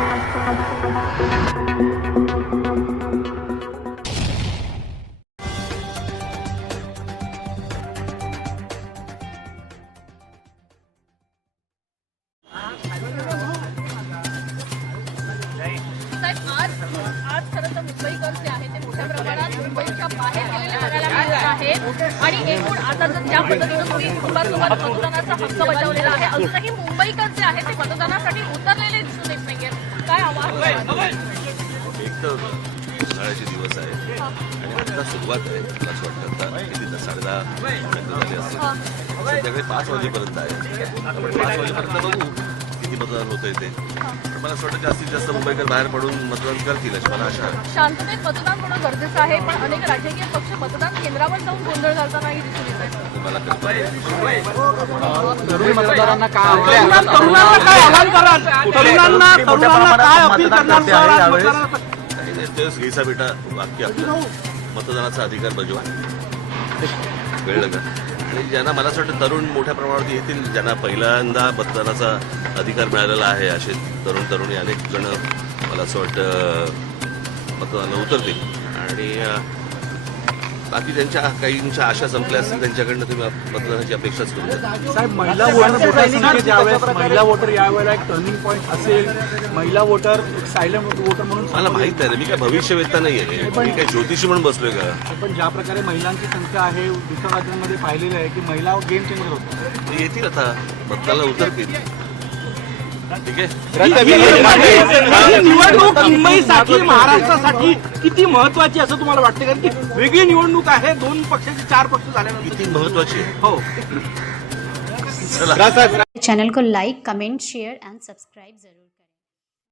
आज खरं तर मुंबईकर जे आहे ते मोठ्या प्रमाणात मुंबईच्या बाहेर गेलेले बघायला मिळत आहेत आणि एकूण आता जर ज्या पद्धतीनं तुम्ही कुटुंबासोबत मतदानाचा हक्क बजावलेला आहे अजूनही मुंबईकर जे आहे ते मतदानासाठी उतरलेले दिसून येत नाहीये. काय आव्हान? एक तर उन्हाळ्याचे दिवस आहेत आणि आता सुरुवात आहे. मला असं वाटतं आता किती 10:30 झाले असतील. संध्याकाळी 5 वाजेपर्यंत आहे. आपण 5 वाजेपर्यंत बघू किती मतदान होतंय ते. पण मला असं वाटतं जास्तीत जास्त मुंबईकर बाहेर पडून मतदान करतील अशी मला आशा आहे. शांततेत मतदान होणं गरजेचं आहे पण अनेक राजकीय पक्ष मतदान केंद्रावर जाऊन गोंधळ घालतानाही दिसून येत आहेत. मला कल्पना आहे. तरुण मतदारांना काय आव्हान कराल? तरुणांना काय अपील करणार? तेच घ्यायचा बेटा वाक्य आपलं मतदानाचा अधिकार बजवा. कळलं का? आणि ज्यांना मला असं वाटतं तरुण मोठ्या प्रमाणात येतील ज्यांना पहिल्यांदा मतदानाचा अधिकार मिळालेला आहे असे तरुण तरुणी अनेक जण मला असं वाटतं मतदानाला उतरतील आणि बाकी त्यांच्या काहींच्या आशा संपल्या असतील त्यांच्याकडनं तुम्ही मतदानाची अपेक्षाच करू शकता. साहेब, महिला वोटर ज्यावेळेस महिला वोटर यावेळेला एक टर्निंग पॉईंट असेल, महिला वोटर सायलेंट वोटर म्हणून मला माहित आहे. मी काय भविष्यवेत्ता नाही आहे. मी काय ज्योतिषी म्हणून बसलोय का? पण ज्या प्रकारे महिलांची संख्या आहे दुसऱ्या राज्यांमध्ये पाहिलेलं आहे की महिला गेम चेंजर होतात. ते येतील आता मतदानाला उतरतील. ठीक आहे. निवडणूक मुंबईसाठी महाराष्ट्रासाठी किती महत्वाची असं तुम्हाला वाटतं? कारण की वेगळी निवडणूक आहे, 2 पक्षाचे 4 पक्ष झाल्यानंतर किती महत्वाची आहे. हो. चला. चैनल को like, comment, share end subscribe जरूर